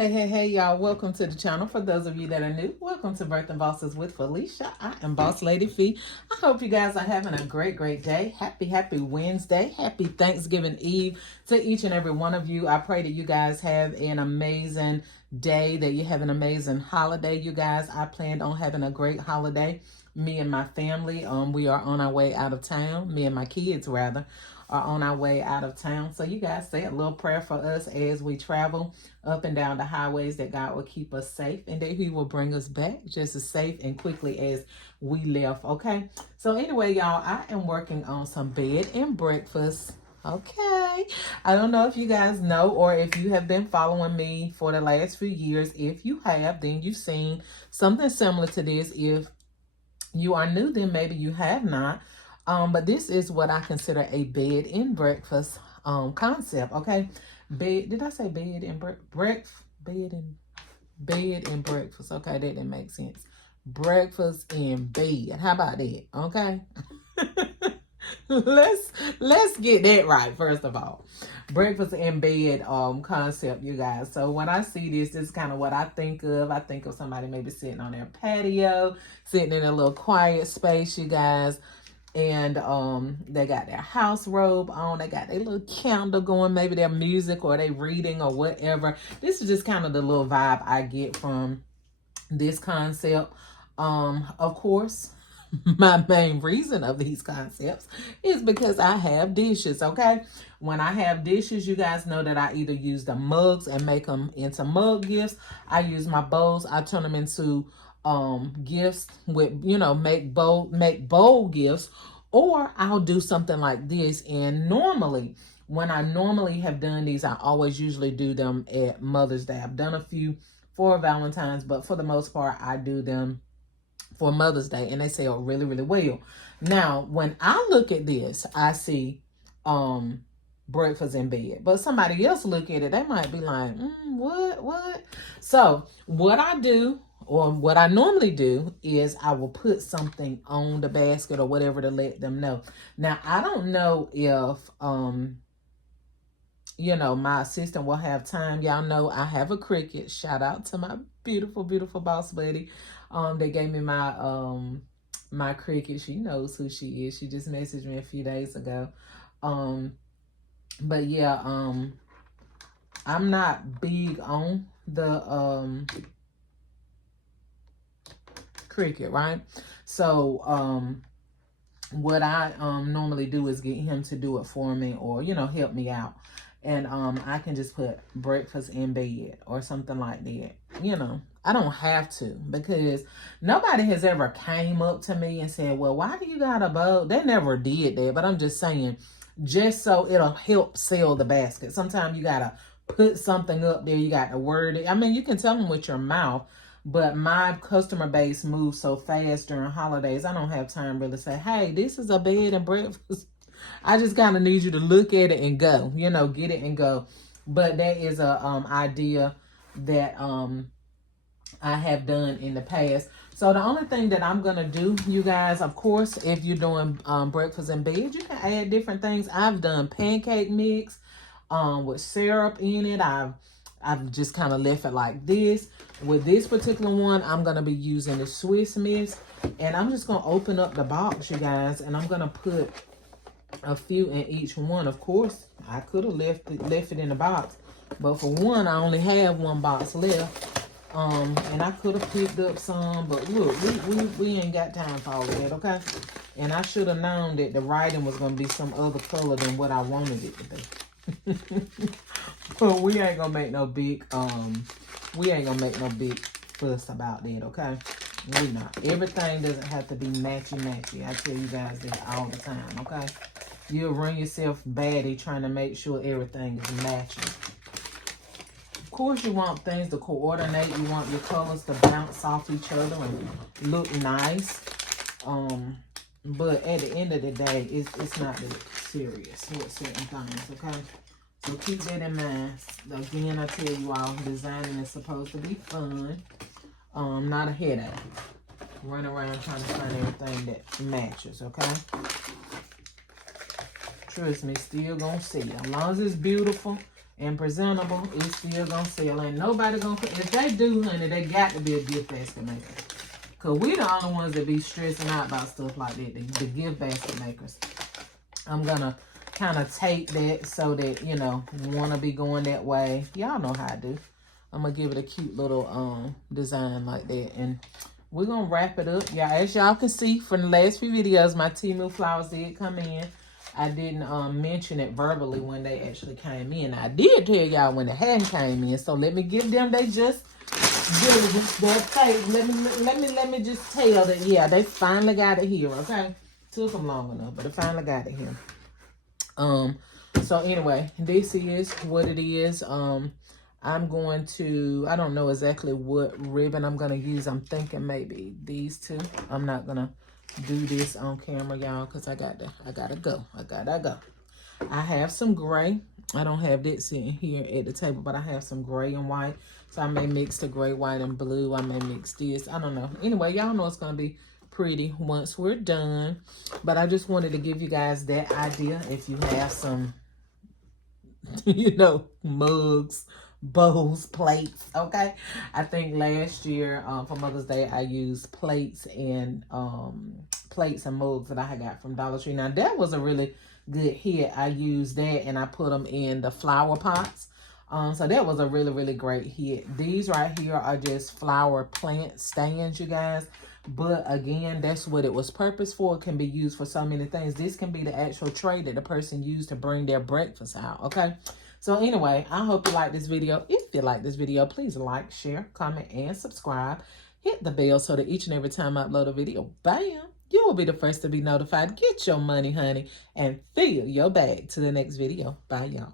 Hey, y'all. Welcome to the channel. For those of you that are new, welcome to Birth and Bosses with Felicia. I am Boss Lady Fee. I hope you guys are having a great day. Happy Wednesday. Happy Thanksgiving Eve to each and every one of you. I pray that you guys have an amazing day, that you have an amazing holiday, you guys. I planned on having a great holiday. Me and my family, we are on our way out of town. Me and my kids, rather, are on our way out of town. So you guys say a little prayer for us as we travel up and down the highways, that God will keep us safe and that He will bring us back just as safe and quickly as we left. Okay. So anyway, y'all, I am working on some bed and breakfast. Okay. I don't know if you guys know or if you have been following me for the last few years. If you have, then you've seen something similar to this. If you are new, then maybe you have not. But this is what I consider a bed and breakfast concept. Okay. Did I say bed and breakfast? Bed and breakfast. Okay, that didn't make sense. Breakfast and bed. How about that? Okay. let's get that right first of all. Breakfast and bed concept, you guys. So when I see this is kind of what I think of. I think of somebody maybe sitting on their patio, sitting in a little quiet space, you guys. And they got their house robe on, they got their little candle going, maybe their music or they reading or whatever. This is just kind of the little vibe I get from this concept. Of course, my main reason of these concepts is because I have dishes. Okay, when I have dishes, you guys know that I either use the mugs and make them into mug gifts. I use my bowls, I turn them into gifts with, make bowl gifts, or I'll do something like this. And normally when I have done these, I always usually do them at Mother's Day. I've done a few for Valentine's, but for the most part I do them for Mother's Day, and they sell really well. Now when I look at this, I see breakfast in bed, but somebody else look at it, they might be like, what? So what I do, or what I normally do, is I will put something on the basket or whatever to let them know. Now, I don't know if, my assistant will have time. Y'all know I have a Cricut. Shout out to my beautiful boss lady. They gave me my Cricut. She knows who she is. She just messaged me a few days ago. But yeah, I'm not big on the, Cricut, right? So what I normally do is get him to do it for me, or help me out, and I can just put breakfast in bed or something like that. I don't have to, because nobody has ever came up to me and said, well, why do you got a bowl? They never did that, but I'm just saying, just so it'll help sell the basket. Sometimes you gotta put something up there, you got to word it. I mean, you can tell them with your mouth, but my customer base moves so fast during holidays, I don't have time really to say, hey, this is a bed and breakfast. I just kind of need you to look at it and go, get it and go. But that is a idea that I have done in the past. So the only thing that I'm going to do, you guys, of course, if you're doing breakfast in bed, you can add different things. I've done pancake mix with syrup in it. I've just kind of left it like this. With this particular one, I'm going to be using the Swiss Miss. And I'm just going to open up the box, you guys. And I'm going to put a few in each one. Of course, I could have left it in the box. But for one, I only have one box left. And I could have picked up some. But look, we ain't got time for all of that, okay? And I should have known that the writing was going to be some other color than what I wanted it to be. But we ain't gonna make no big fuss about that, okay? We not. Everything doesn't have to be matchy. I tell you guys that all the time, okay? You'll run yourself batty trying to make sure everything is matching. Of course, you want things to coordinate. You want your colors to bounce off each other and look nice. But at the end of the day, it's not that serious with certain things, okay? So keep that in mind. Again, I tell you all, designing is supposed to be fun, not a headache. Run around trying to find everything that matches, okay? Trust me, still gonna see it. As long as it's beautiful and presentable, it's still gonna sell. Ain't nobody gonna, if they do, honey, they got to be a gift basket maker. Cause we the only ones that be stressing out about stuff like that, the gift basket makers. I'm gonna kind of take that so that, you know, wanna be going that way. Y'all know how I do. I'm gonna give it a cute little design like that. And we're gonna wrap it up. Yeah, as y'all can see from the last few videos, my Temu flowers did come in. I didn't mention it verbally when they actually came in. I did tell y'all when they hadn't came in. So let me give them they just diligence, their faith. Let me just tell that, yeah, they finally got it here, okay? Took them long enough, but they finally got it here. So anyway, this is what it is. I'm going to, I don't know exactly what ribbon I'm going to use. I'm thinking maybe these two. I'm not going to do this on camera, y'all, because I gotta go. I have some gray. I don't have that sitting here at the table, but I have some gray and white. So I may mix the gray, white, and blue. I may mix this. I don't know. Anyway, y'all know it's going to be pretty once we're done. But I just wanted to give you guys that idea. If you have some, you know, mugs, bowls, plates, okay? I think last year for Mother's Day, I used plates and mugs that I had got from Dollar Tree. Now, that was a really good hit. I used that and I put them in the flower pots. So that was a really, really great hit. These right here are just flower plant stands, you guys. But again, that's what it was purpose for. It can be used for so many things. This can be the actual tray that the person used to bring their breakfast out, okay? So anyway, I hope you like this video. If you like this video, please like, share, comment, and subscribe. Hit the bell so that each and every time I upload a video, bam, you will be the first to be notified. Get your money, honey, and fill your bag to the next video. Bye, y'all.